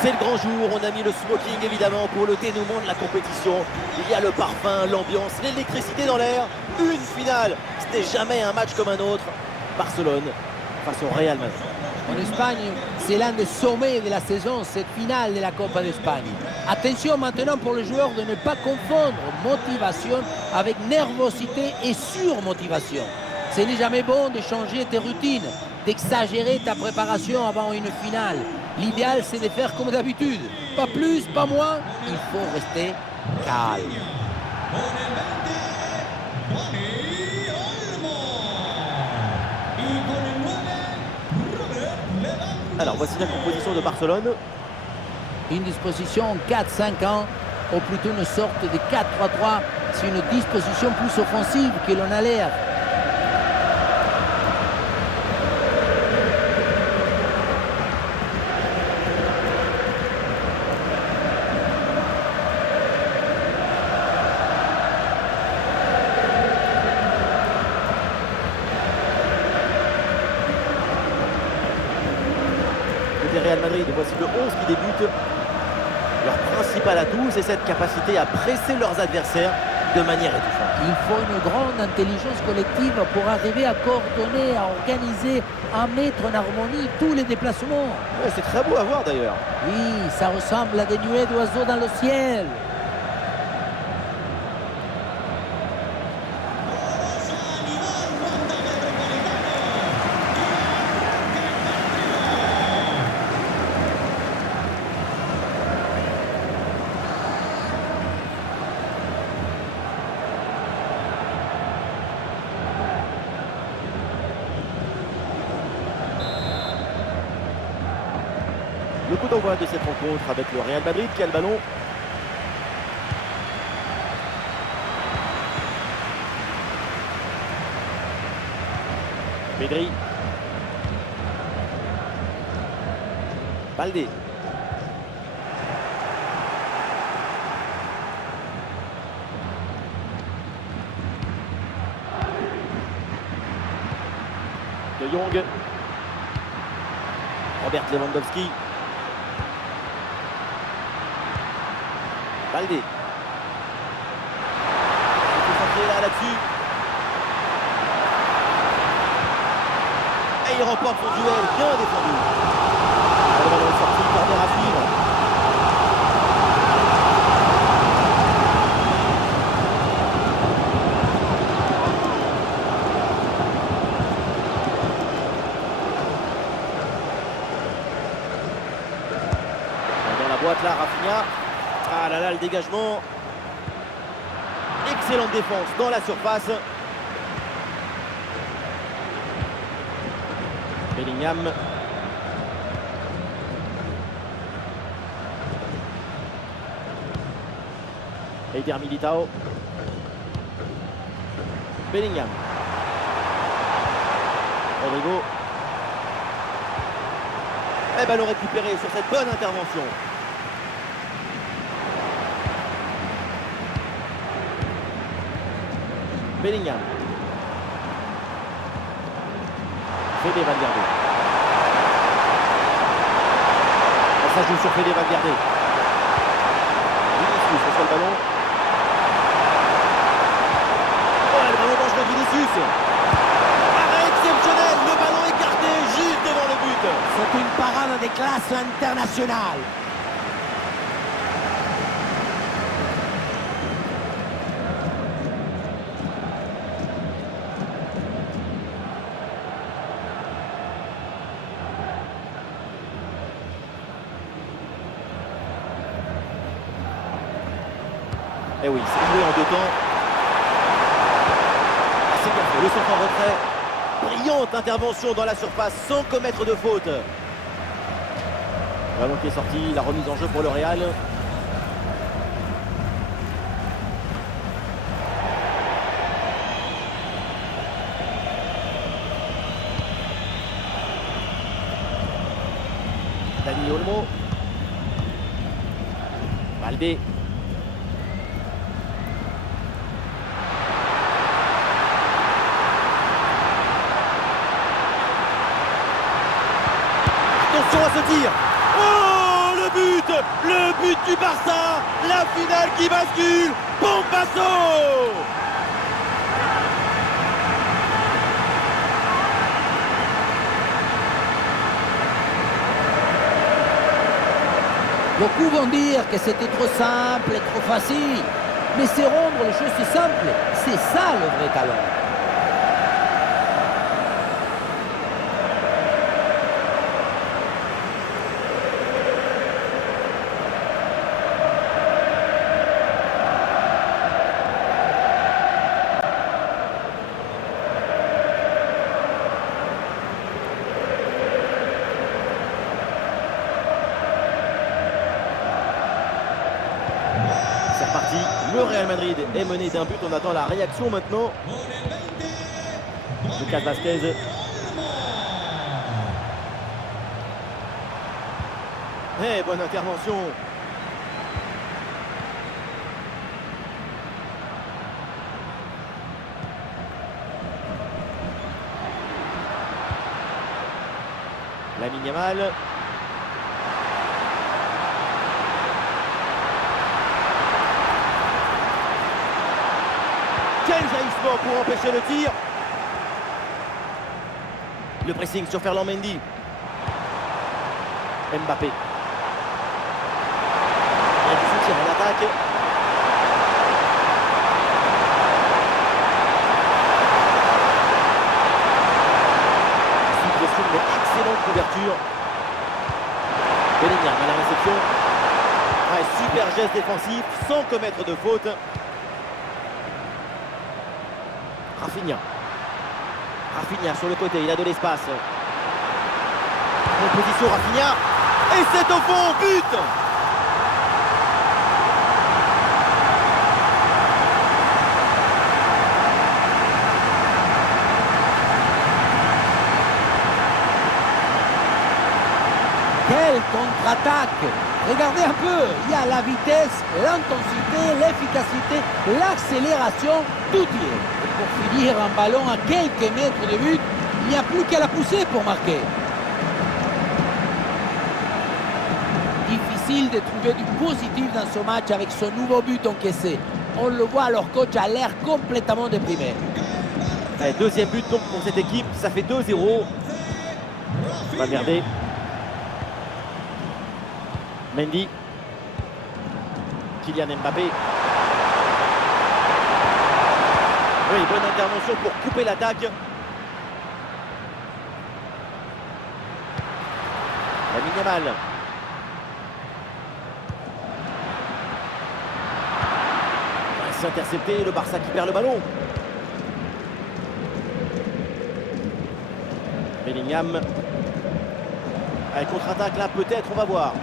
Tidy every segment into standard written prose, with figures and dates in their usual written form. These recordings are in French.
C'est le grand jour, on a mis le smoking évidemment pour le dénouement de la compétition. Il y a le parfum, l'ambiance, l'électricité dans l'air. Une finale, c'était jamais un match comme un autre. Barcelone face au Real Madrid. En Espagne, c'est l'un des sommets de la saison, cette finale de la Copa d'Espagne. Attention maintenant pour les joueurs de ne pas confondre motivation avec nervosité et surmotivation. Ce n'est jamais bon de changer tes routines, d'exagérer ta préparation avant une finale. L'idéal, c'est de faire comme d'habitude. Pas plus, pas moins, il faut rester calme. Alors voici la composition de Barcelone. Une disposition 4-5-1, ou plutôt une sorte de 4-3-3. C'est une disposition plus offensive que l'on a l'air. Real Madrid, voici le 11 qui débute. Leur principal atout, c'est cette capacité à presser leurs adversaires de manière étouffante. Il faut une grande intelligence collective pour arriver à coordonner, à organiser, à mettre en harmonie tous les déplacements. Ouais, c'est très beau à voir d'ailleurs. Oui, ça ressemble à des nuées d'oiseaux dans le ciel. Le coup d'envoi de cette rencontre avec le Real Madrid qui a le ballon. Pedri. Baldé. De Jong. Robert Lewandowski. Baldé. Il faut centrer là-dessus. Et il remporte son duel, bien défendu. Le ballon est sorti, corner à suivre. Dans la boîte là, Rafinha. Ah là là, le dégagement. Excellente défense dans la surface. Bellingham. Eder Militao. Bellingham. Rodrigo. Et ballon récupéré sur cette bonne intervention. Bellingham. Fede Valverde. Ça joue sur Fede Valverde. Vinicius reçoit le ballon. Oh, le ballon dangereux de Vinicius. Arrêt exceptionnel, le ballon écarté juste devant le but. C'est une parade de classe internationale. Eh oui, c'est joué en deux temps. C'est bien fait, le centre en retrait. Brillante intervention dans la surface sans commettre de faute. Le ballon qui est sorti, la remise en jeu pour le Real. Dani Olmo. Baldé. Attention à ce tir. Oh, le le but du Barça, la finale qui bascule, Bombasso! Beaucoup vont dire que c'était trop simple et trop facile. Mais c'est rendre les choses simples. C'est ça le vrai talent. C'est reparti, le Real Madrid est mené d'un but, on attend la réaction maintenant. Lucas Vázquez. Bonne intervention. Lamine Yamal. Quel jaillissement pour empêcher le tir. Le pressing sur Ferland Mendy. Mbappé. Il y a du soutien en attaque. Sous pression, mais excellente couverture. Bellingham à la réception. Super geste défensif sans commettre de faute. Rafinha sur le côté, il a de l'espace. Bonne position Rafinha. Et c'est au fond, but! Quelle contre-attaque! Regardez un peu, il y a la vitesse, l'intensité, l'efficacité, l'accélération, tout y est. Et pour finir un ballon à quelques mètres de but, il n'y a plus qu'à la pousser pour marquer. Difficile de trouver du positif dans ce match avec ce nouveau but encaissé. On le voit, leur coach a l'air complètement déprimé. Deuxième but donc pour cette équipe, ça fait 2-0. Valverde. Mendy. Kylian Mbappé. Oui, bonne intervention pour couper l'attaque. Lamine Yamal. C'est intercepté, le Barça qui perd le ballon. Bellingham. Contre-attaque là, peut-être, on va voir.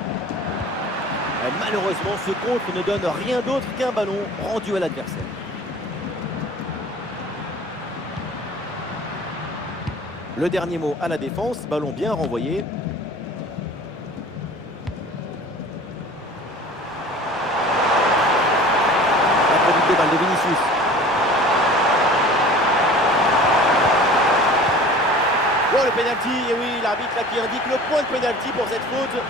Malheureusement, ce contre ne donne rien d'autre qu'un ballon rendu à l'adversaire. Le dernier mot à la défense, ballon bien renvoyé. La conduite de balle de Vinicius. Oh, le pénalty, et oui, l'arbitre là qui indique le point de pénalty pour cette faute.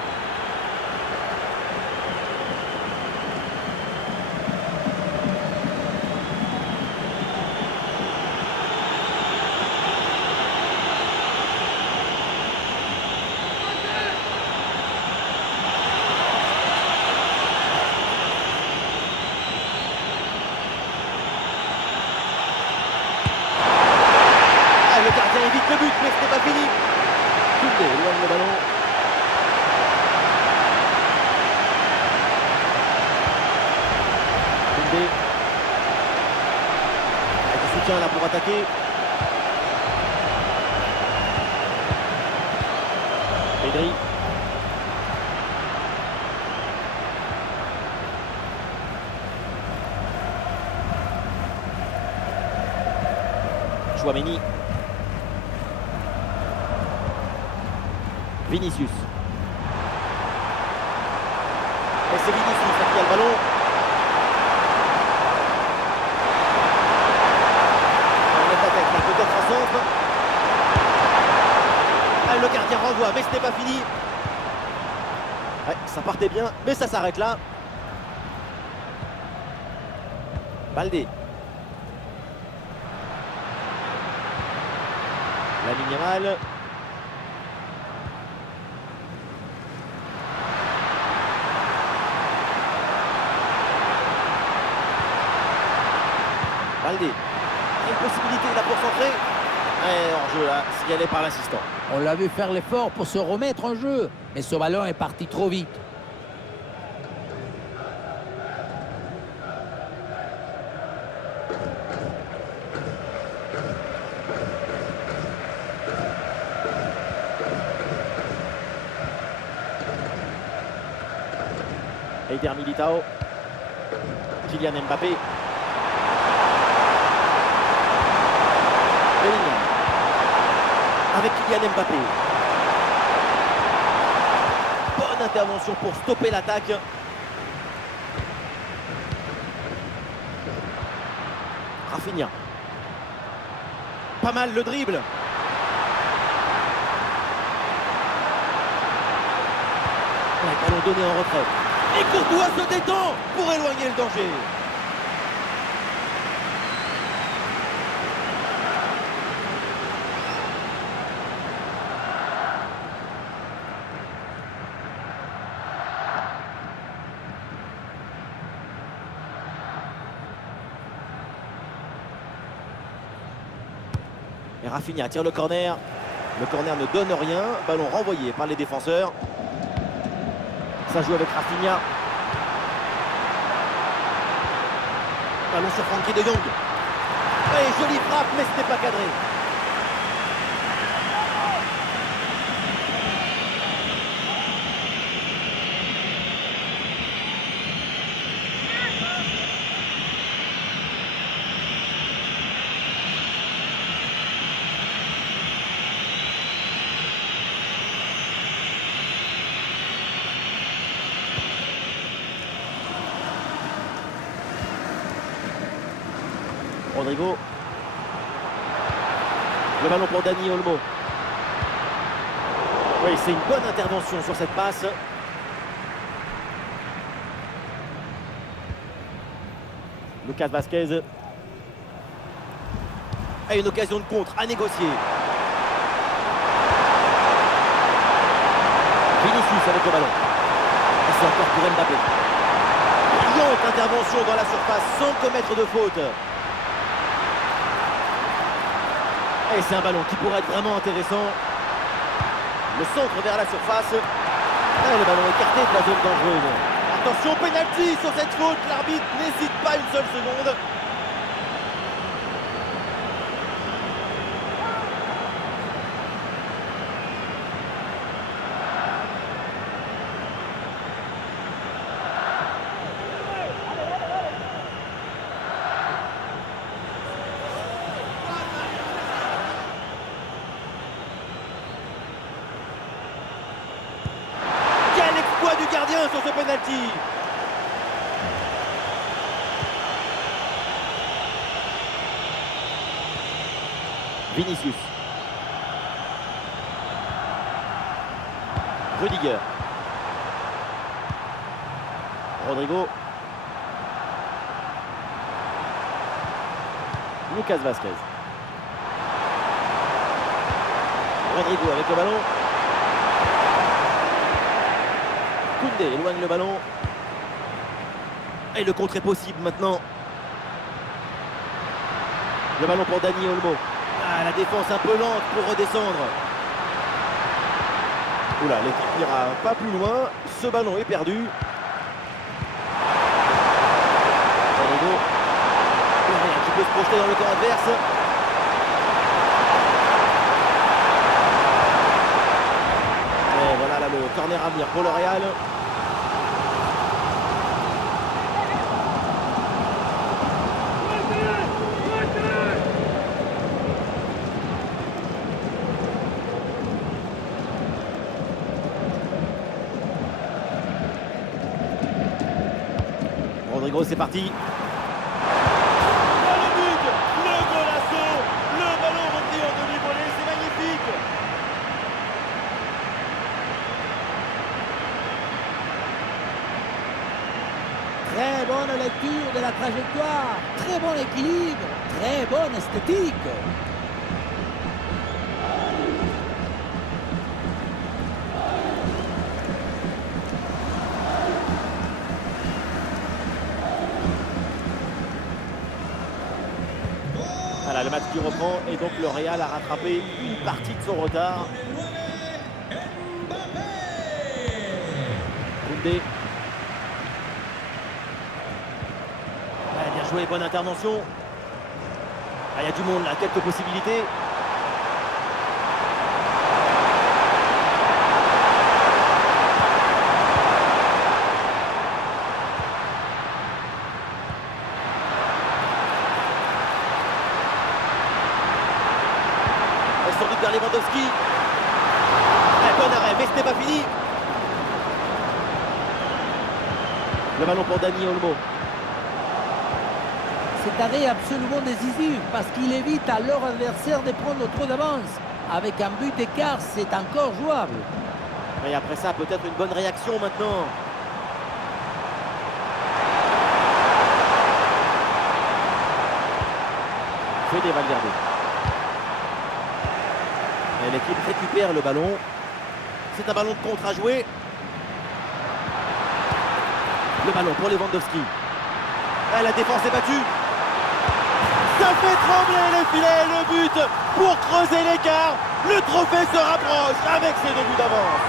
Le gardien évite le but, mais ce n'est pas fini. Koundé éloigne le ballon. Koundé. Avec du soutien là pour attaquer. Pedri. Chouameni. Vinicius. Et c'est Vinicius qui a le ballon. On met la tête là, peut-être en centre. Le gardien renvoie, mais ce n'est pas fini. Ouais, ça partait bien, mais ça s'arrête là. Baldé. Lamine Yamal. Baldé. Il y a une possibilité là pour centrer. Ouais, hors-jeu là, signalé par l'assistant. On l'a vu faire l'effort pour se remettre en jeu, mais ce ballon est parti trop vite. Eder Militao. Kylian Mbappé. Bellingham. Avec Kylian Mbappé. Bonne intervention pour stopper l'attaque. Rafinha. Pas mal le dribble. Ouais, ballon donné en retrait. Et Courtois se détend pour éloigner le danger. Et Rafinha tire le corner. Le corner ne donne rien. Ballon renvoyé par les défenseurs. Ça joue avec Rafinha. Ballon sur Frenkie de Jong. Ouais, jolie frappe, mais ce n'est pas cadré. Rodrigo. Le ballon pour Dani Olmo. Oui, c'est une bonne intervention sur cette passe. Lucas Vazquez. Et une occasion de contre à négocier. Vinicius avec le ballon. Et c'est encore pour Mbappé. Brillante intervention dans la surface sans commettre de faute. Et c'est un ballon qui pourrait être vraiment intéressant. Le centre vers la surface. Et le ballon écarté de la zone dangereuse. Attention, pénalty sur cette faute. L'arbitre n'hésite pas une seule seconde. Du gardien sur ce penalty. Vinicius. Rudiger. Rodrigo. Lucas Vazquez. Rodrigo avec le ballon. Koundé éloigne le ballon. Et le contre est possible maintenant. Le ballon pour Dani Olmo. Ah, la défense un peu lente pour redescendre. Oula, l'équipe n'ira pas plus loin. Ce ballon est perdu. Rodrigo. Qui peut se projeter dans le camp adverse. Et voilà là, le corner à venir pour le Real. Rodrigo, c'est parti. Le but, le golasso, le ballon repris en demi-volée, c'est magnifique. Très bonne lecture de la trajectoire, très bon équilibre, très bonne esthétique. Voilà, le match qui reprend et donc le Real a rattrapé une partie de son retard. Koundé. Ouais, bien joué, bonne intervention. Ah, il y a du monde là, quelques possibilités. Sans doute vers Lewandowski. Bon arrêt, mais ce n'est pas fini. Le ballon pour Dani Olmo. Cet arrêt est absolument décisif parce qu'il évite à leur adversaire de prendre trop d'avance. Avec un but d'écart, c'est encore jouable. Et après ça, peut-être une bonne réaction maintenant. Fede Valverde. Et l'équipe récupère le ballon. C'est un ballon de contre à jouer. Le ballon pour Lewandowski. Ah, la défense est battue. Ça fait trembler les filets. Le but pour creuser l'écart. Le trophée se rapproche avec ses 2 buts d'avance.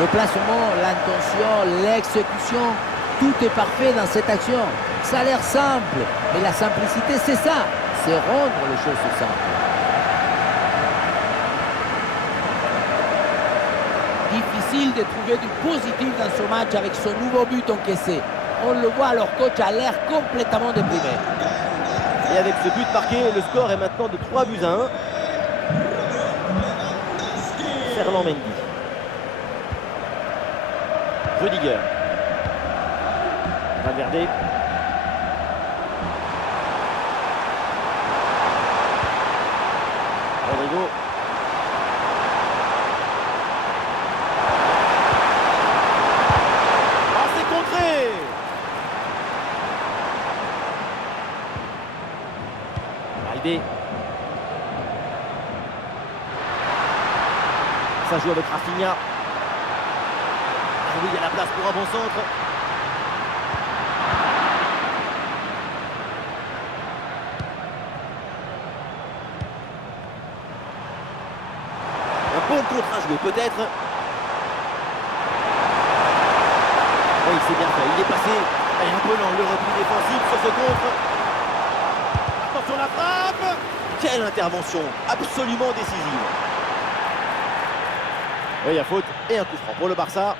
Le placement, l'intention, l'exécution, tout est parfait dans cette action. Ça a l'air simple, mais la simplicité, c'est ça. C'est rendre les choses simples. Difficile de trouver du positif dans ce match avec ce nouveau but encaissé. On le voit, leur coach a l'air complètement déprimé. Et avec ce but marqué, le score est maintenant de 3-1. Ferland Mendy. Rudiger. Valverde. Rodrigo. Ah, c'est contré. Valde. Ça joue avec Rafinha. Ah oui, il y a la place pour un bon centre. Un bon contre à jouer peut-être. Oui, c'est bien fait. Il est passé. Et un peu lent le repli défensif sur ce contre. Attention la frappe. Quelle intervention absolument décisive. Oui, il y a faute et un coup franc pour le Barça.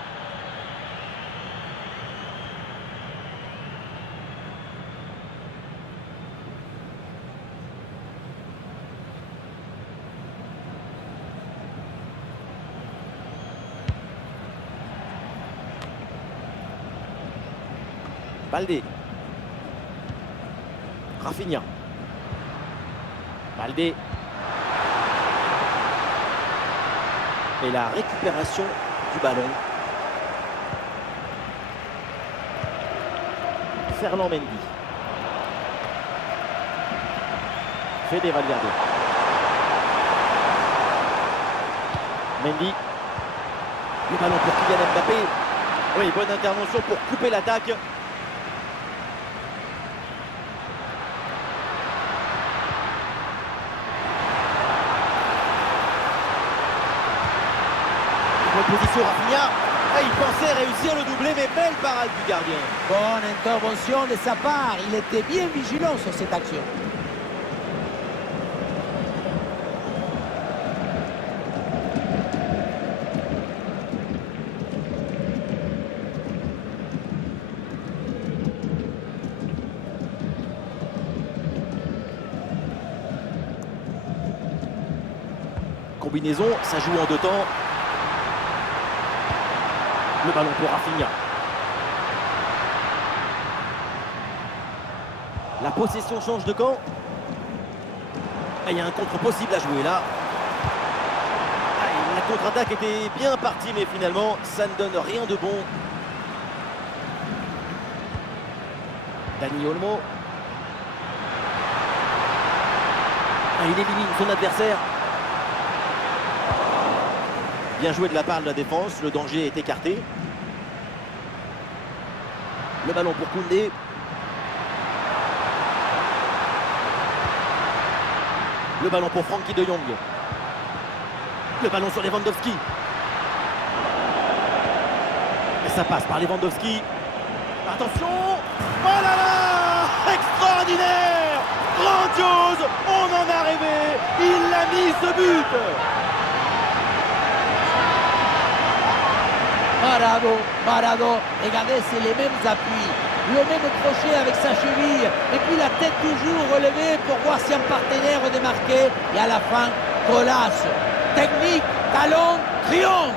Balde. Rafinha. Balde. Et la récupération du ballon. Ferland Mendy. Fede Valverde. Mendy. Le ballon pour Kylian Mbappé. Oui, bonne intervention pour couper l'attaque. Position Rafinha, et il pensait réussir le doublé, mais belle parade du gardien. Bonne intervention de sa part, il était bien vigilant sur cette action. Combinaison, ça joue en 2 temps. Le ballon pour Rafinha. La possession change de camp. Et il y a un contre possible à jouer là. contre-attaque était bien partie, mais finalement, ça ne donne rien de bon. Dani Olmo. Il élimine son adversaire. Bien joué de la part de la défense, le danger est écarté. Le ballon pour Koundé. Le ballon pour Frenkie de Jong. Le ballon sur Lewandowski. Et ça passe par Lewandowski. Attention! Oh là là! Extraordinaire! Grandiose! On en a rêvé! Il a mis ce but! Bravo, bravo. Regardez, c'est les mêmes appuis. Le même crochet avec sa cheville. Et puis la tête toujours relevée pour voir si un partenaire démarqué. Et à la fin, Colas. Technique, talon, triomphe.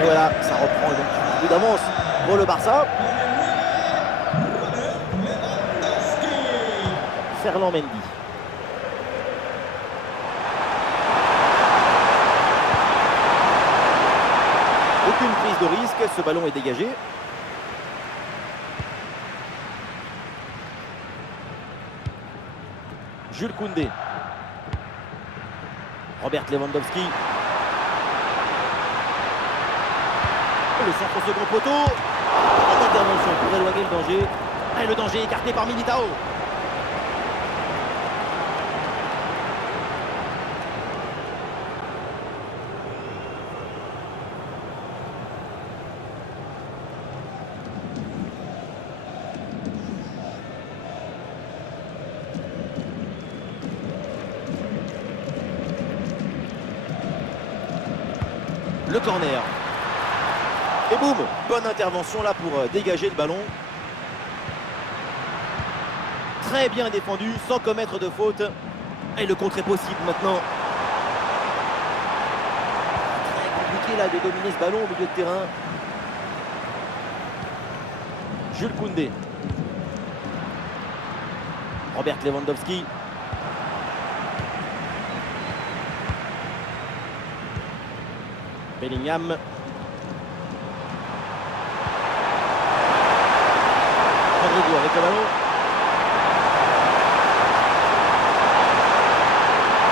Et voilà, ça reprend donc un peu d'avance pour le Barça. Ferland Mendy. Aucune prise de risque, ce ballon est dégagé. Jules Koundé. Robert Lewandowski. Le centre au second poteau. Une intervention pour éloigner le danger. Et le danger écarté par Militao. Le corner. Et boum, bonne intervention là pour dégager le ballon. Très bien défendu, sans commettre de faute. Et le contre est possible maintenant. Très compliqué là de dominer ce ballon au milieu de terrain. Jules Koundé. Robert Lewandowski. Bellingham. Rodrigo avec le ballon.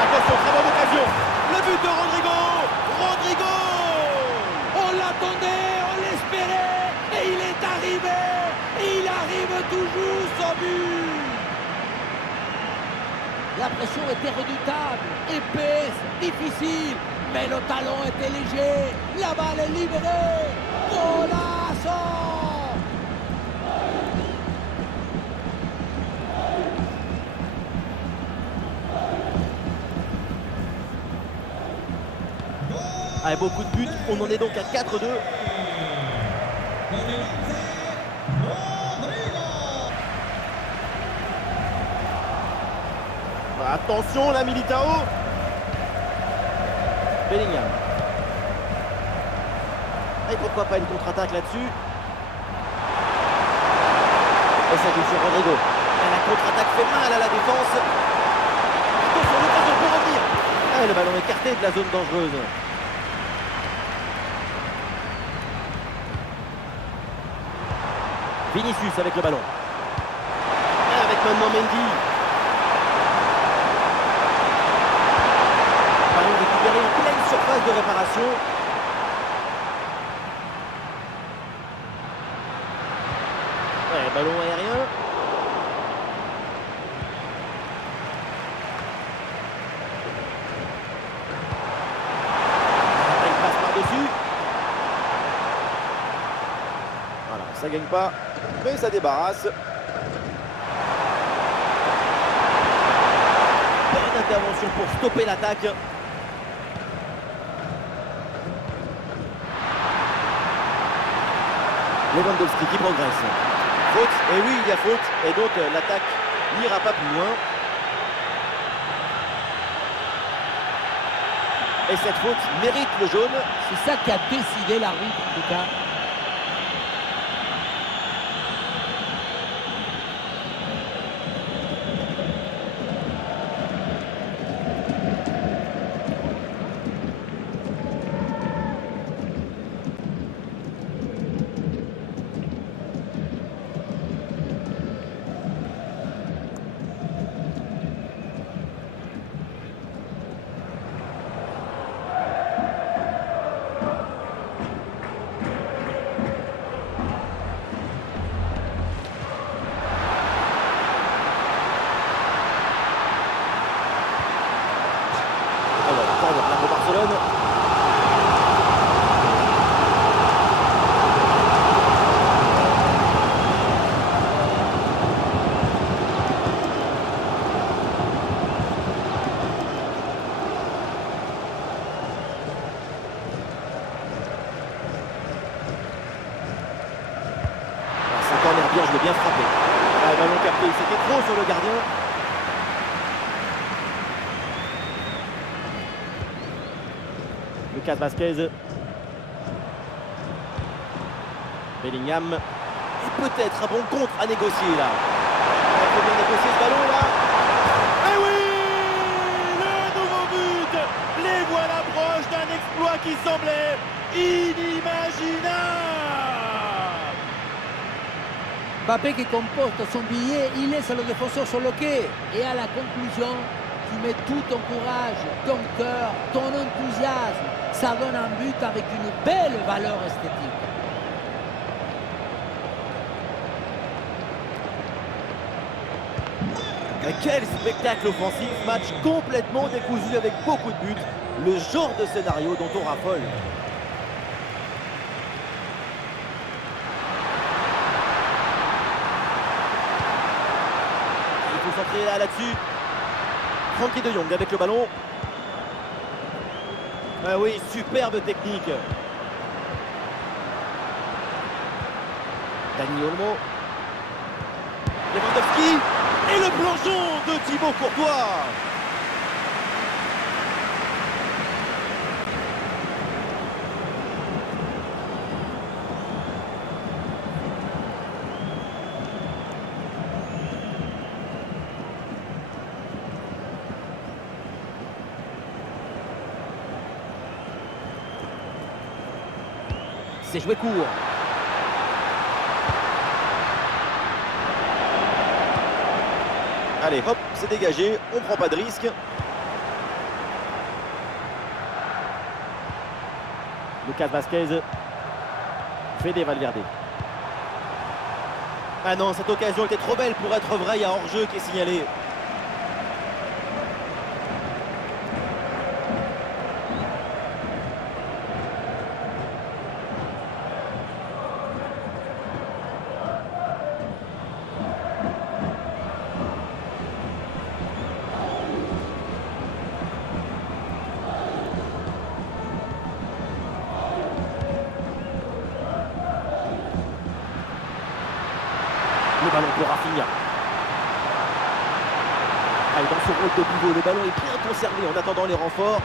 Attention, très bonne occasion. Le but de Rodrigo. Rodrigo. On l'attendait, on l'espérait. Et il est arrivé. Et il arrive toujours son but. La pression était redoutable, épaisse, difficile. Mais le talon était léger, la balle est libérée. Golazo! Avec beaucoup de buts, on en est donc à 4-2. Attention la Militao. Bellingham. Et pourquoi pas une contre-attaque là-dessus. Et ça joue sur Rodrigo. Et la contre-attaque fait mal à la défense. Attention, l'occasion pour revenir. Et le ballon écarté de la zone dangereuse. Vinicius avec le ballon. Et avec maintenant Mendy. Ballon récupéré en pleine surface de réparation. Ouais, ballon aérien. Il passe par-dessus. Voilà, ça gagne pas, mais ça débarrasse. Bonne intervention pour stopper l'attaque. Lewandowski qui progresse. Faute, et oui, il y a faute, et donc l'attaque n'ira pas plus loin. Et cette faute mérite le jaune. C'est ça qui a décidé l'arbitre en tout cas. bien joué, bien frappé. Ah, ballon capté, c'était trop sur le gardien. Lucas Vazquez. Bellingham. Et peut-être un bon contre à négocier là. Il faut bien négocier ce ballon là. Et oui, le nouveau but. Les voilà proches d'un exploit qui semblait inimaginable. Mbappé qui composte son billet, il laisse le défenseur sur le quai. Et à la conclusion, tu mets tout ton courage, ton cœur, ton enthousiasme. Ça donne un but avec une belle valeur esthétique. Quel spectacle offensif, match complètement décousu avec beaucoup de buts. Le genre de scénario dont on raffole. Il faut centrer là-dessus. Frenkie de Jong avec le ballon. Ah oui, superbe technique. Dani Olmo. Lewandowski. Et le plongeon de Thibaut Courtois. C'est joué court. Allez, hop, c'est dégagé, on prend pas de risque. Lucas Vazquez. Fede Valverde. Ah non, cette occasion était trop belle pour être vraie, il y a hors-jeu qui est signalé. Le ballon pour Rafinha. Allez, dans ce rôle de pivot, le ballon est bien conservé en attendant les renforts.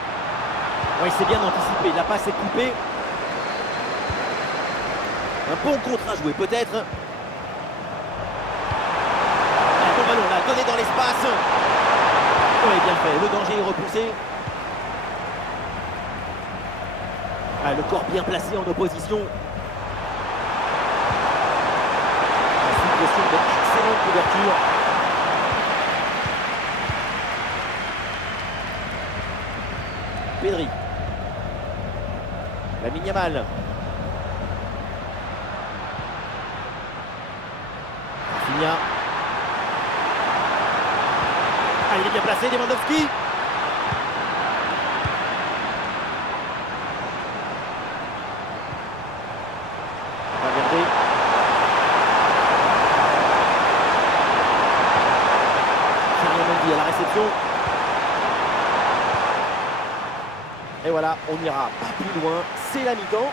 Oui, c'est bien anticipé, la passe est coupée. Un bon contre à jouer peut-être. Un bon ballon là, donné dans l'espace. Oui, bien fait, le danger est repoussé. Ah, le corps bien placé en opposition. D'excellente couverture. Pedri. Lamine Yamal. Rafinha. Ah, il est bien placé, Lewandowski. Valverde. À la réception. Et voilà, on n'ira pas plus loin. C'est la mi-temps.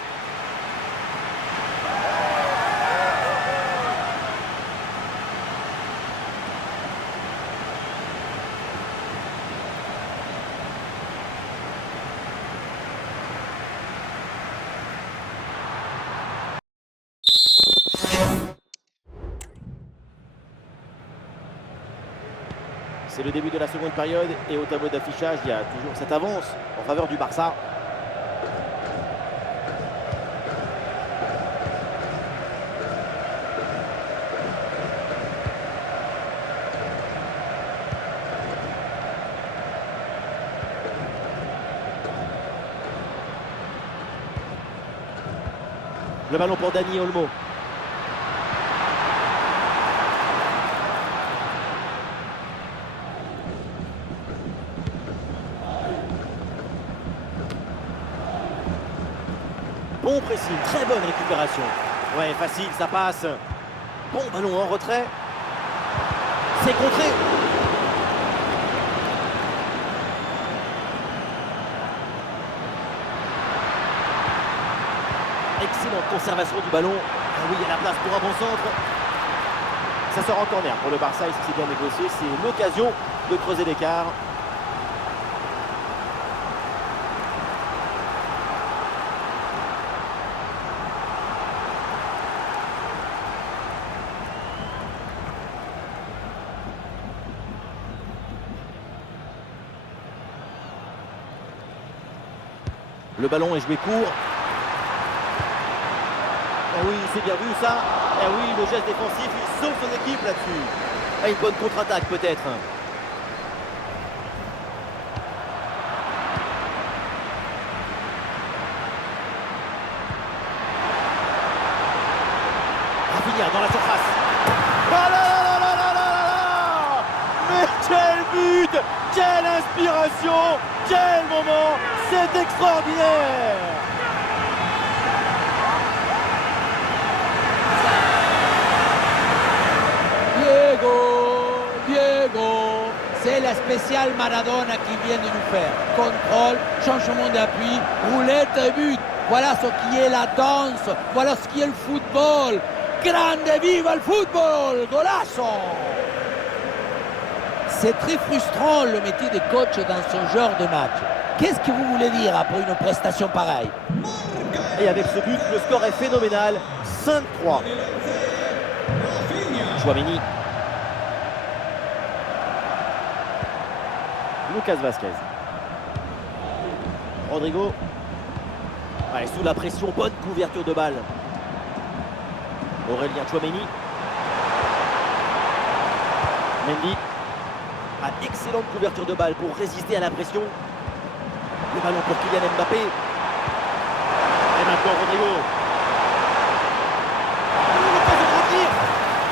C'est le début de la seconde période et au tableau d'affichage, il y a toujours cette avance en faveur du Barça. Le ballon pour Dani Olmo. Bon pressing, très bonne récupération. Ouais, facile, ça passe. Bon ballon en retrait. C'est contré. Excellente conservation du ballon. Ah oui, il y a la place pour un bon centre. Ça sort en corner pour le Barça et si c'est bien négocié, c'est l'occasion de creuser l'écart. Le ballon est joué court. Eh oui, c'est bien vu ça. Eh oui, le geste défensif, il sauve son équipe là-dessus. Ah, une bonne contre-attaque peut-être. Rafinha dans la surface. Ah là là là là là là là! Mais quel but! Quelle inspiration! Quel moment! C'est extraordinaire! Diego, c'est la spéciale Maradona qui vient de nous faire. Contrôle, changement d'appui, roulette et but. Voilà ce qui est la danse, voilà ce qui est le football. Grande viva le football, golazo! C'est très frustrant le métier de coach dans ce genre de match. Qu'est-ce que vous voulez dire après une prestation pareille? Et avec ce but, le score est phénoménal, 5-3. Tchouaméni. Lucas Vázquez. Rodrigo. Allez, sous la pression, bonne couverture de balle. Aurélien Tchouaméni. Mendy. Ah, excellente couverture de balle pour résister à la pression. Le ballon pour Kylian Mbappé. Et maintenant Rodrigo. L'occasion de revenir.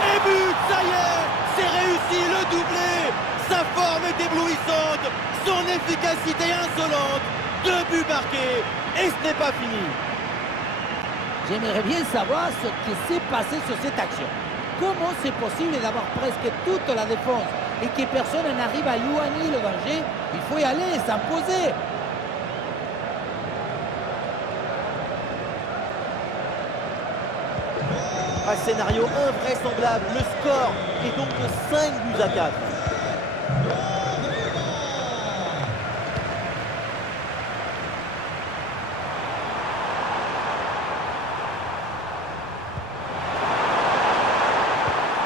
Et but, ça y est, c'est réussi, le doublé. Sa forme est éblouissante, son efficacité insolente. 2 buts marqués et ce n'est pas fini. J'aimerais bien savoir ce qui s'est passé sur cette action. Comment c'est possible d'avoir presque toute la défense et que personne n'arrive à éloigner le danger? Il faut y aller, s'imposer. Un scénario invraisemblable, le score est donc de 5 buts à 4.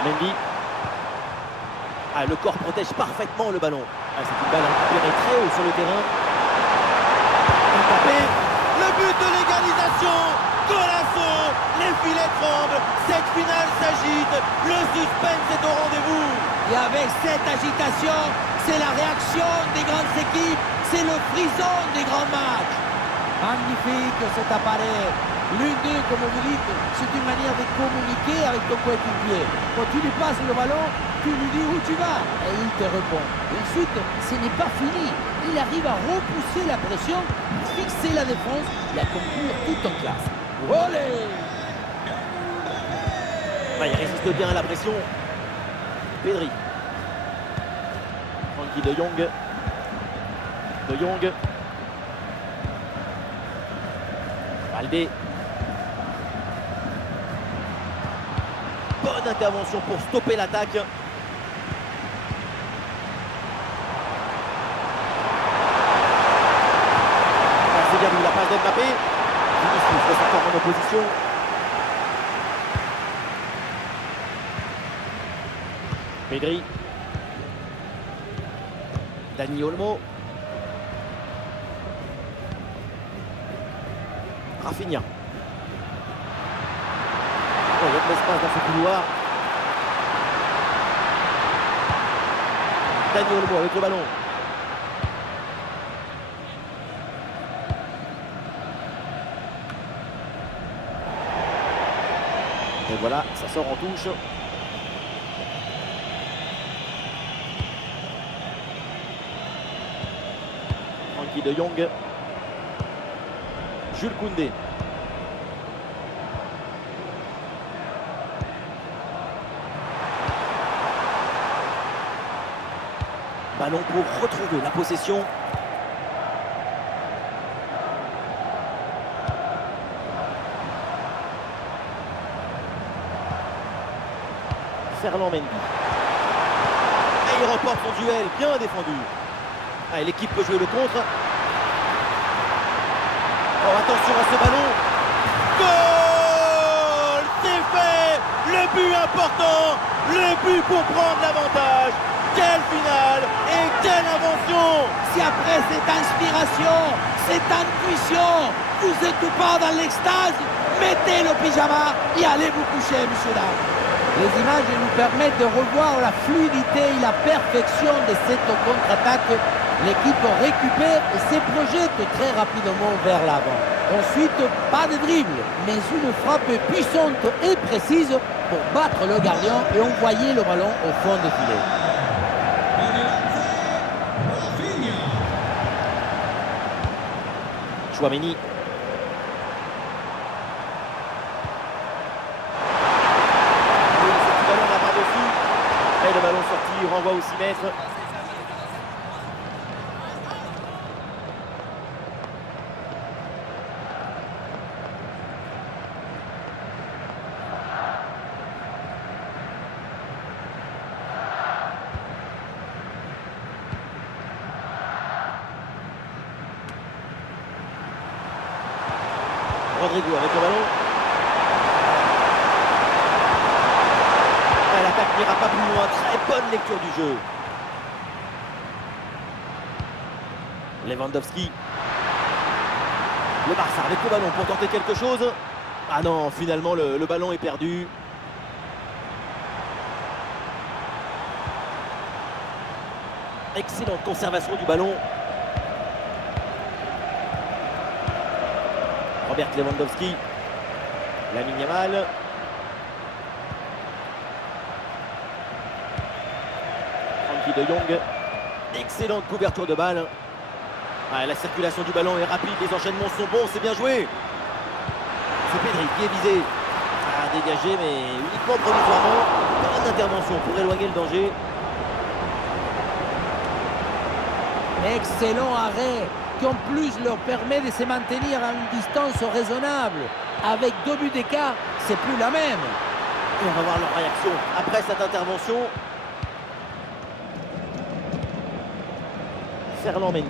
Mendy. Ah, le corps protège parfaitement le ballon. Ah, c'est une balle récupérée très haut sur le terrain. Mbappé, le but de l'égalisation. Golasso, les filets tremblent. Cette finale s'agite. Le suspense est au rendez-vous. Et avec cette agitation, c'est la réaction des grandes équipes. C'est le frisson des grands matchs. Magnifique cet appareil. L'une d'eux, comme vous dites, c'est une manière de communiquer avec ton coéquipier. Quand tu lui passes le ballon, tu lui dis où tu vas et il te répond. Et ensuite, ce n'est pas fini. Il arrive à repousser la pression, fixer la défense et à conclure tout en classe. Olé! Ah, il résiste bien à la pression. Pedri. Frankie de Jong. De Jong. Valdé. Bonne intervention pour stopper l'attaque. C'est bien vu la passe d'Mbappé. Vinicius reste encore en opposition. Pedri. Dani Olmo. Rafinha. Il y a de l'espace dans ce couloir. Dani Olmo avec le ballon. Et voilà, ça sort en touche. Frankie de Jong. Jules Koundé. Ballon pour retrouver la possession. Ferland Mendy. Et il remporte son duel, bien défendu. Allez, l'équipe peut jouer le contre. Oh, attention à ce ballon. Goal! C'est fait! Le but important, le but pour prendre l'avantage. Quelle finale et quelle invention! Si après cette inspiration, cette intuition, vous êtes pas dans l'extase, mettez le pyjama et allez vous coucher, monsieur dames. Les images nous permettent de revoir la fluidité et la perfection de cette contre-attaque. L'équipe récupère et se projette très rapidement vers l'avant. Ensuite, pas de dribble, mais une frappe puissante et précise pour battre le gardien et envoyer le ballon au fond du filet. Chouameni. Le ballon là par-dessus. Et le ballon sorti, renvoie au 6 mètres. Rodrigo avec le ballon. Et l'attaque n'ira pas plus loin. Très bonne lecture du jeu. Lewandowski. Le Barça avec le ballon pour tenter quelque chose. Ah non, finalement le ballon est perdu. Excellente conservation du ballon. Robert Lewandowski, Lamine Yamal. Frenkie de Jong. Excellente couverture de balle. Ah, la circulation du ballon est rapide, les enchaînements sont bons, c'est bien joué. C'est Pedri qui est visé. Ah, dégagé, mais uniquement provisoirement. Bonne intervention pour éloigner le danger. Excellent arrêt qui en plus leur permet de se maintenir à une distance raisonnable. Avec 2 buts d'écart, c'est plus la même. Et on va voir leur réaction après cette intervention. Ferland Mendy.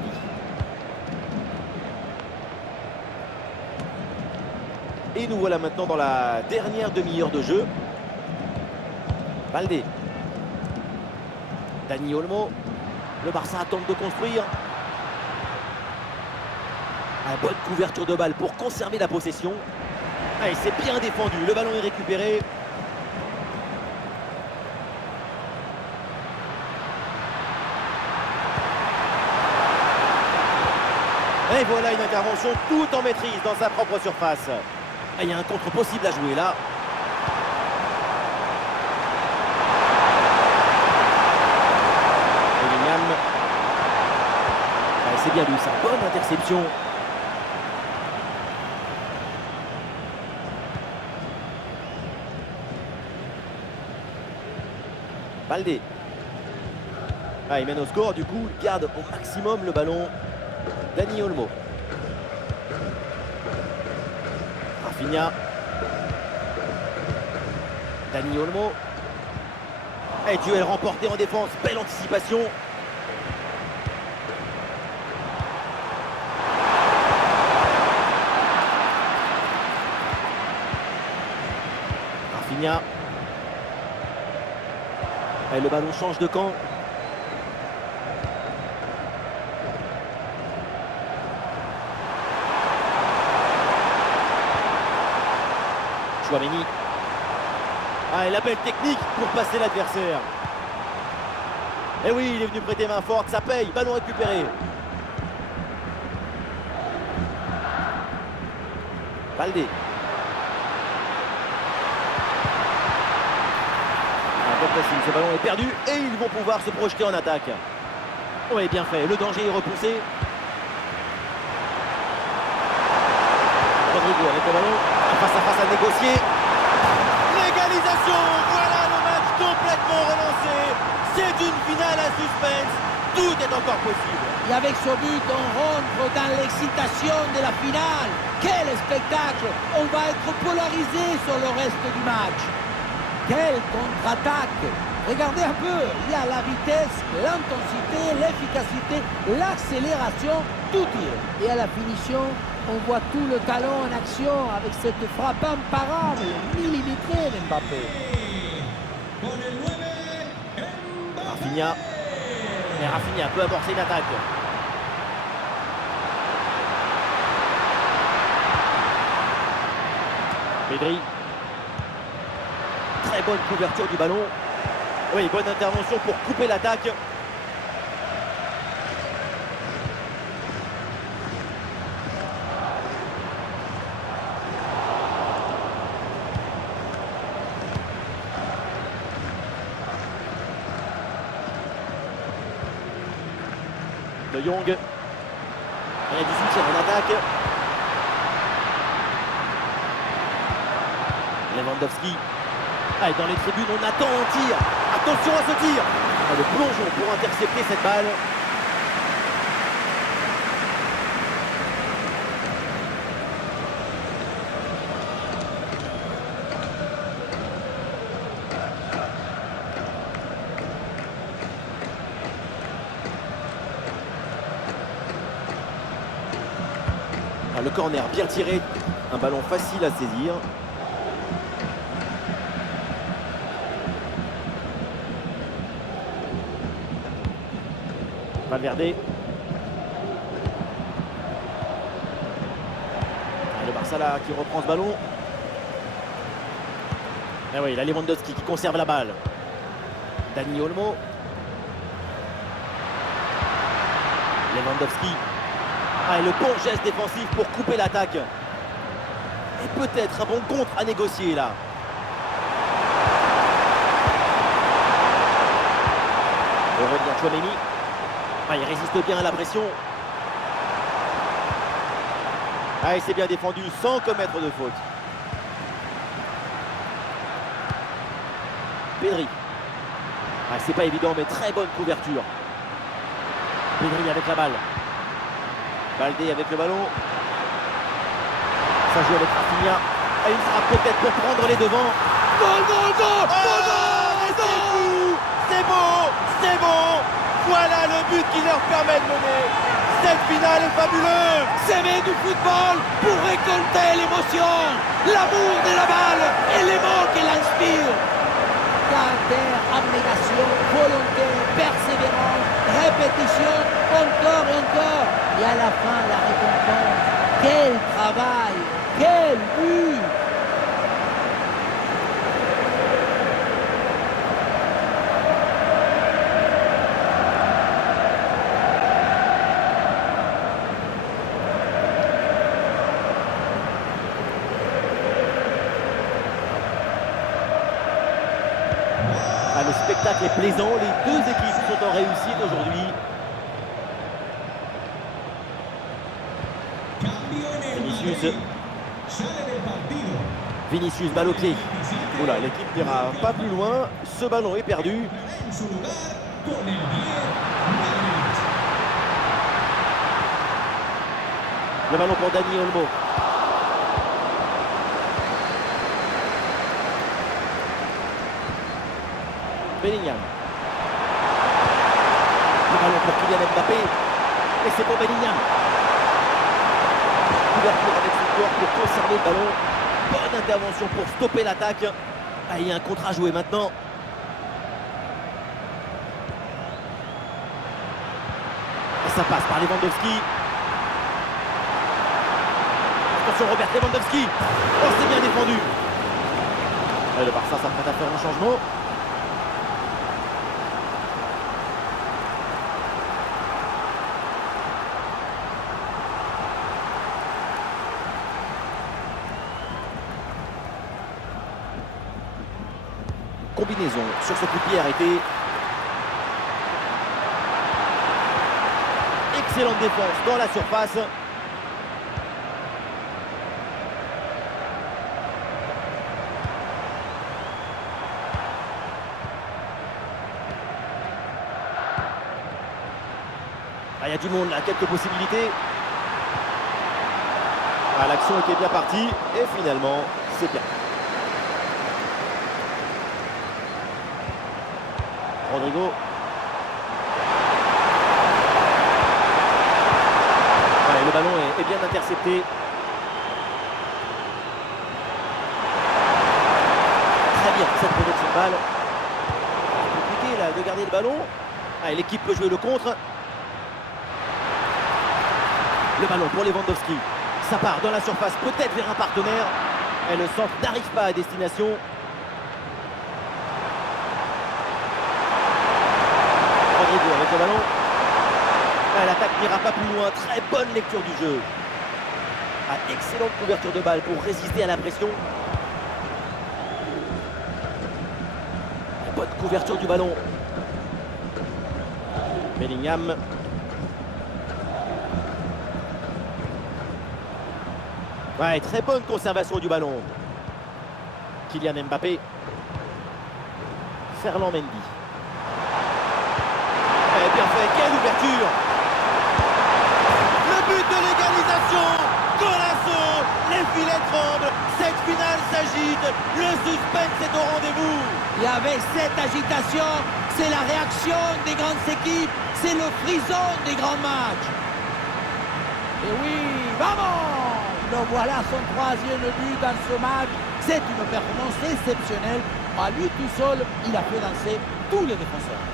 Et nous voilà maintenant dans la dernière demi-heure de jeu. Baldé. Dani Olmo. Le Barça tente de construire. Une bonne couverture de balle pour conserver la possession. Et c'est bien défendu. Le ballon est récupéré. Et voilà une intervention tout en maîtrise dans sa propre surface. Et il y a un contre possible à jouer là. C'est bien lui, sa bonne interception. Baldé. Ah, il mène au score, du coup, il garde au maximum le ballon. Dani Olmo. Rafinha. Dani Olmo. Et duel remporté en défense, belle anticipation. Rafinha. Et le ballon change de camp. Chouameni. Ah, et la belle technique pour passer l'adversaire. Et oui, il est venu prêter main forte, ça paye, ballon récupéré. Baldé. Ce ballon est perdu et ils vont pouvoir se projeter en attaque. Oui, bien fait, le danger est repoussé. Rodrigo avec le ballon, face à face à négocier. L'égalisation, voilà le match complètement relancé. C'est une finale à suspense, tout est encore possible. Et avec ce but, on rentre dans l'excitation de la finale. Quel spectacle! On va être polarisé sur le reste du match. Quelle contre-attaque! Regardez un peu, il y a la vitesse, l'intensité, l'efficacité, l'accélération, tout y est. Et à la finition, on voit tout le talent en action avec cette frappe imparable, millimétrée d'Mbappé. Rafinha. Et Rafinha peut amorcer une attaque. Pedri. Très bonne couverture du ballon. Oui, bonne intervention pour couper l'attaque. De Jong. Il y a du soutien en attaque. Lewandowski. Ah, et dans les tribunes, on attend un tir. Attention à ce tir. Ah, le plongeon pour intercepter cette balle. Ah, le corner bien tiré. Un ballon facile à saisir. Valverde. Le Barça là qui reprend ce ballon. Et oui, la Lewandowski qui conserve la balle. Dani Olmo. Lewandowski. Ah, et le bon geste défensif pour couper l'attaque. Et peut-être un bon contre à négocier là. Aurélien Tchouaméni. Ah, il résiste bien à la pression. Ah, et c'est bien défendu sans commettre de faute. Pedri. Ah, c'est pas évident, mais très bonne couverture. Pedri avec la balle. Baldé avec le ballon. Ça joue avec Rafinha. Ah, une frappe peut-être pour prendre les devants. Goal, goal, goal, goal, goal, c'est beau, c'est bon. Voilà le but qui leur permet de mener. Cette finale est fabuleuse. S'aimer du football pour récolter l'émotion, l'amour de la balle et les mots qu'elle inspire. Caractère, abnégation, volonté, persévérance, répétition, encore et encore. Et à la fin, la récompense. Quel travail, quel but! Ah, le spectacle est plaisant, les deux équipes sont en réussite aujourd'hui. Vinicius, balle au pied. Oula, l'équipe n'ira pas plus loin. Ce ballon est perdu. Le ballon pour Dani Olmo. Bellingham. Le ballon pour Kylian Mbappé. Et c'est pour Bellingham. Couverture avec son corps pour conserver le ballon. Bonne intervention pour stopper l'attaque. Ah, il y a un contre à jouer maintenant. Et ça passe par Lewandowski. Attention Robert Lewandowski. Oh, c'est bien défendu. Et le Barça s'apprête à faire un changement. Combinaison sur ce coup de pied arrêté. Excellente défense dans la surface. Ah, il y a du monde là, quelques possibilités. Ah, l'action était bien partie et finalement c'est bien. Rodrigo. Ouais, le ballon est bien intercepté. Très bien cette protection de balle. Compliqué là de garder le ballon. Ah, l'équipe peut jouer le contre. Le ballon pour Lewandowski. Ça part dans la surface, peut-être vers un partenaire. Et le centre n'arrive pas à destination. Rodrigo avec le ballon. L'attaque n'ira pas plus loin. Très bonne lecture du jeu. Excellente couverture de balle pour résister à la pression. Bonne couverture du ballon. Bellingham. Ouais, très bonne conservation du ballon. Kylian Mbappé. Ferland Mendy. Bien fait, quelle ouverture! Le but de l'égalisation! Golasso! Les filets tremblent! Cette finale s'agite! Le suspense est au rendez-vous! Et avec cette agitation, c'est la réaction des grandes équipes, c'est le frisson des grands matchs. Et oui, vamos! Le voilà son troisième but dans ce match. C'est une performance exceptionnelle. À lui tout seul, il a fait danser tous les défenseurs.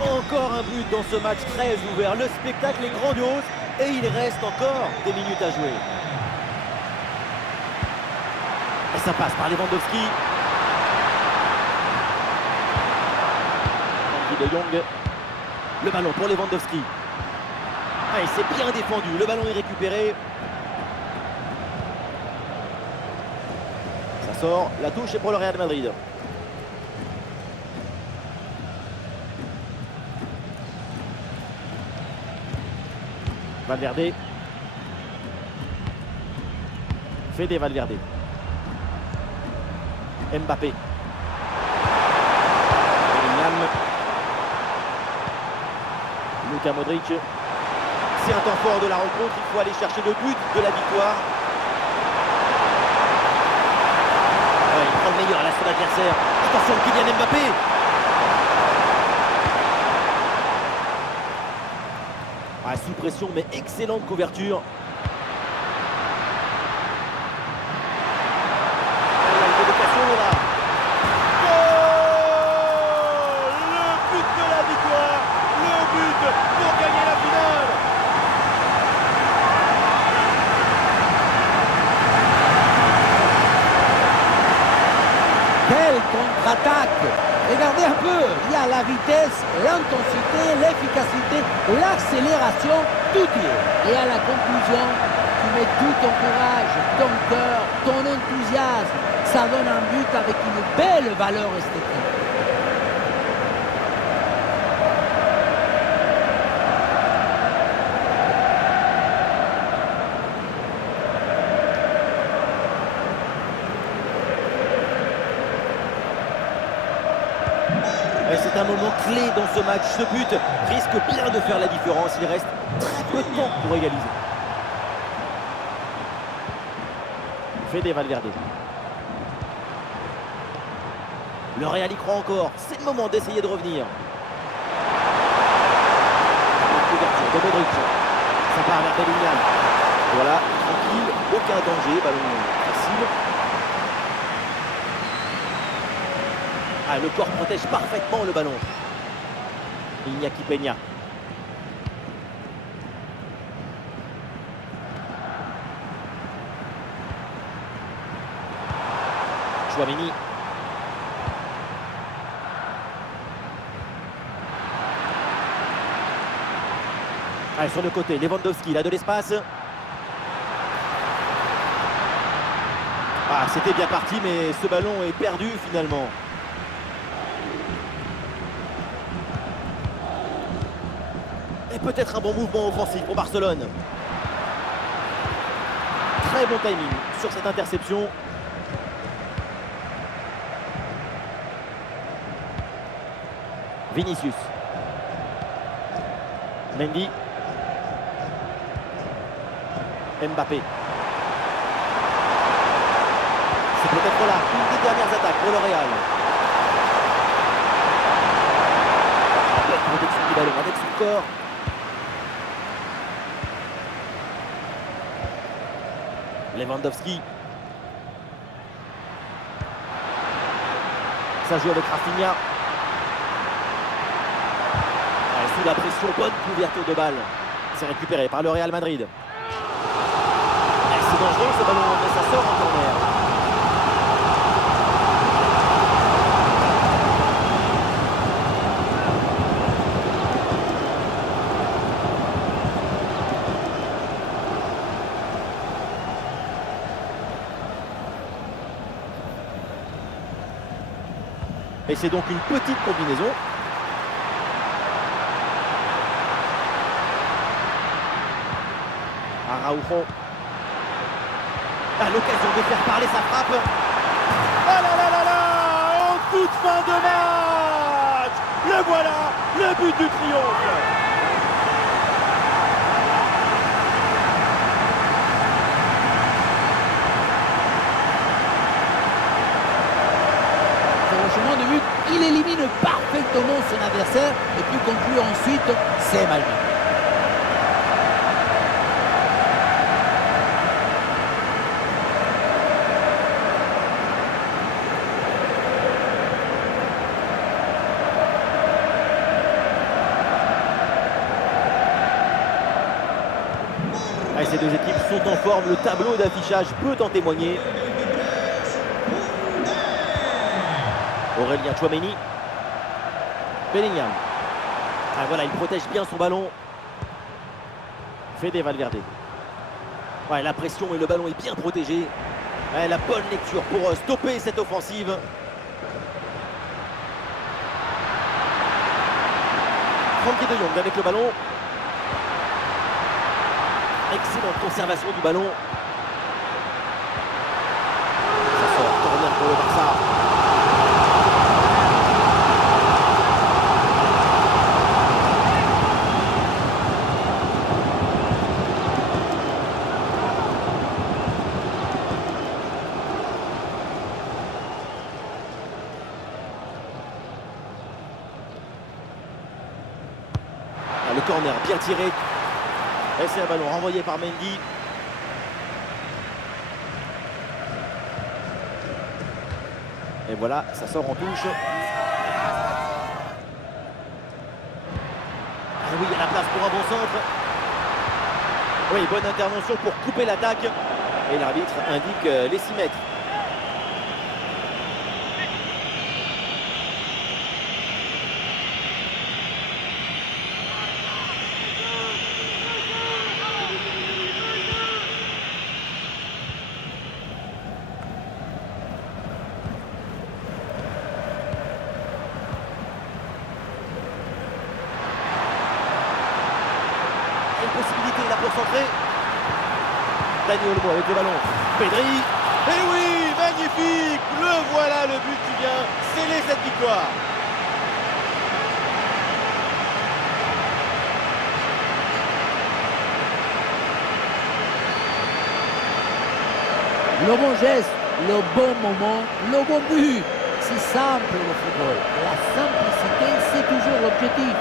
Encore un but dans ce match très ouvert. Le spectacle est grandiose et il reste encore des minutes à jouer. Et ça passe par Lewandowski. Frenkie de Jong. Le ballon pour Lewandowski. Ah, il s'est bien défendu. Le ballon est récupéré. Ça sort. La touche est pour le Real Madrid. Valverde. Fede Valverde. Mbappé. Bellingham. Luka Modric. C'est un temps fort de la rencontre. Il faut aller chercher le but de la victoire. Ouais, il prend le meilleur là sur l'adversaire. Attention, Kylian Mbappé. Sous pression, mais excellente couverture. Une provocation là. Goal! Le but de la victoire. Le but pour gagner la finale. Quelle contre-attaque! Regardez un peu, il y a la vitesse, l'intensité, l'efficacité, l'accélération, tout y est. Et à la conclusion, tu mets tout ton courage, ton cœur, ton enthousiasme. Ça donne un but avec une belle valeur esthétique. C'est un moment clé dans ce match. Ce but risque bien de faire la différence. Il reste très peu de temps pour égaliser. Fede Valverde. Le Real y croit encore. C'est le moment d'essayer de revenir. Couverture de Modric. Ça part vers Bellingham. Voilà, tranquille, aucun danger. Ballon facile. Ah, le corps protège parfaitement le ballon. Iñaki Peña. Chouameni. Allez, sur le côté, Lewandowski, il a de l'espace. Ah, c'était bien parti, mais ce ballon est perdu finalement. Et peut-être un bon mouvement offensif pour Barcelone. Très bon timing sur cette interception. Vinicius. Mendy. Mbappé. C'est peut-être là une des dernières attaques pour le Real. En pleine protection du ballon avec son corps. Lewandowski. Ça joue avec Rafinha. Sous la pression, bonne couverture de balle. C'est récupéré par le Real Madrid. C'est dangereux ce ballon, mais ça sort en corner. Et c'est donc une petite combinaison. Araujo. À l'occasion de faire parler sa frappe. Ah là là là là! En toute fin de match! Le voilà, le but du triomphe! Franchement, de but, il élimine parfaitement son adversaire et puis conclut ensuite ses magiques. Ces deux équipes sont en forme, le tableau d'affichage peut en témoigner. Aurélien Tchouaméni. Bellingham. Ah, voilà, il protège bien son ballon. Fede Valverde. Ouais, la pression et le ballon est bien protégé. Ouais, la bonne lecture pour stopper cette offensive. Frenkie de Jong avec le ballon. Excellente conservation du ballon. Ça sort, corner pour le Barça. Ah, le corner bien tiré. Et c'est un ballon renvoyé par Mendy. Et voilà, ça sort en touche. Ah oui, il y a la place pour un bon centre. Oui, bonne intervention pour couper l'attaque. Et l'arbitre indique les 6 mètres. Possibilité là pour centrer. Dani Olmo avec le ballon. Pedri. Et oui, magnifique. Le voilà, le but qui vient sceller cette victoire. Le bon geste, le bon moment, le bon but. C'est simple le football. La simplicité, c'est toujours l'objectif.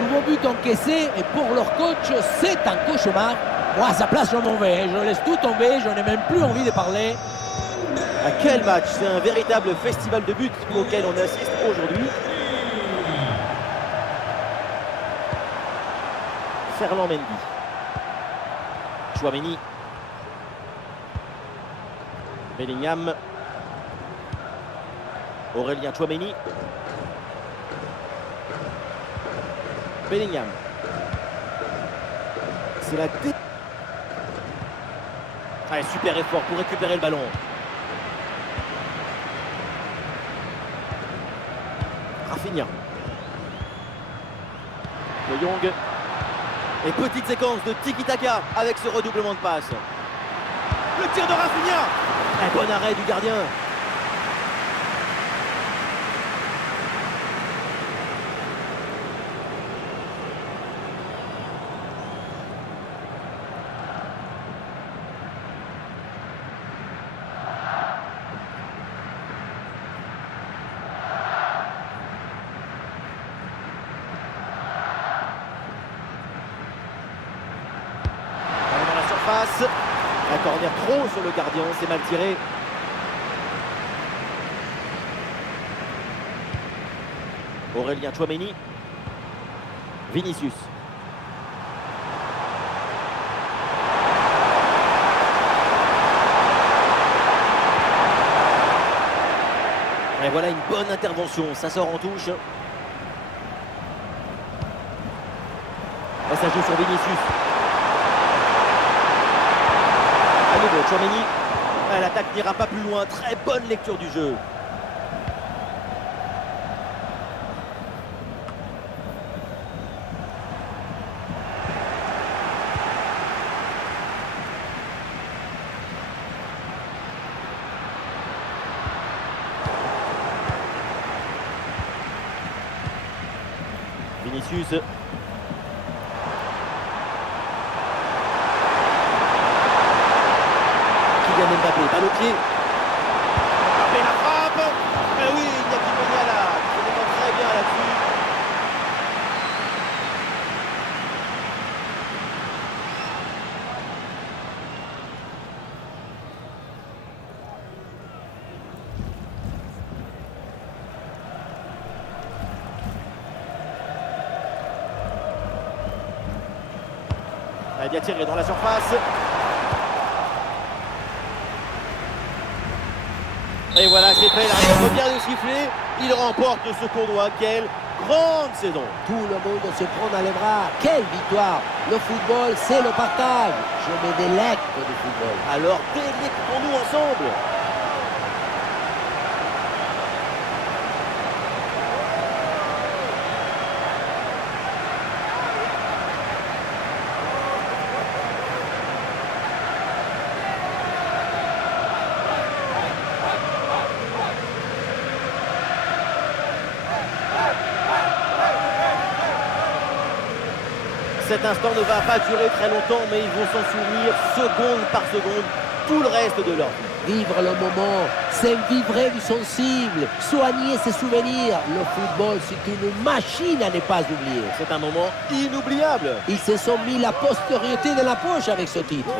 Nouveau but encaissé et pour leur coach, c'est un cauchemar. Moi, à sa place, je m'en vais. Je laisse tout tomber. Je n'ai même plus envie de parler. À quel match! C'est un véritable festival de buts auquel on assiste aujourd'hui. Ferland Mendy. Tchouaméni. Bellingham. Aurélien Tchouaméni. Bellingham. C'est la Allez, super effort pour récupérer le ballon. Rafinha. De Jong. Et petite séquence de tiki-taka avec ce redoublement de passe. Le tir de Rafinha. Un bon arrêt du gardien. corner trop sur le gardien, c'est mal tiré. Aurélien Tchouaméni. Vinicius. Et voilà une bonne intervention, ça sort en touche. Et ça joue sur Vinicius. À nouveau, Tchouaméni. L'attaque n'ira pas plus loin, très bonne lecture du jeu. Vinicius. Kylian Mbappé, balle au pied. Mbappé la frappe. Mais oui, il n'y a qu'une là. Il se défend très bien là-dessus. Bien tiré dans la surface. Et voilà, c'est fait. Il vient de siffler. Il remporte ce tournoi. Quelle grande saison. Tout le monde se prend dans les bras. Quelle victoire! Le football, c'est le partage. Je me délecte du football. Alors délectons-nous ensemble. Cet instant ne va pas durer très longtemps, mais ils vont s'en souvenir seconde par seconde tout le reste de leur vie. Vivre le moment, c'est vibrer du sensible, soigner ses souvenirs. Le football, c'est une machine à ne pas oublier. C'est un moment inoubliable. Ils se sont mis la postériorité dans la poche avec ce titre.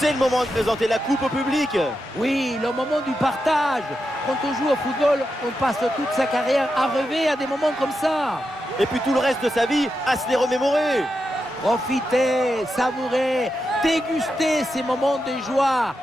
C'est le moment de présenter la coupe au public. Oui, le moment du partage. Quand on joue au football, on passe toute sa carrière à rêver à des moments comme ça. Et puis tout le reste de sa vie à se les remémorer. Profitez, savourez, dégustez ces moments de joie.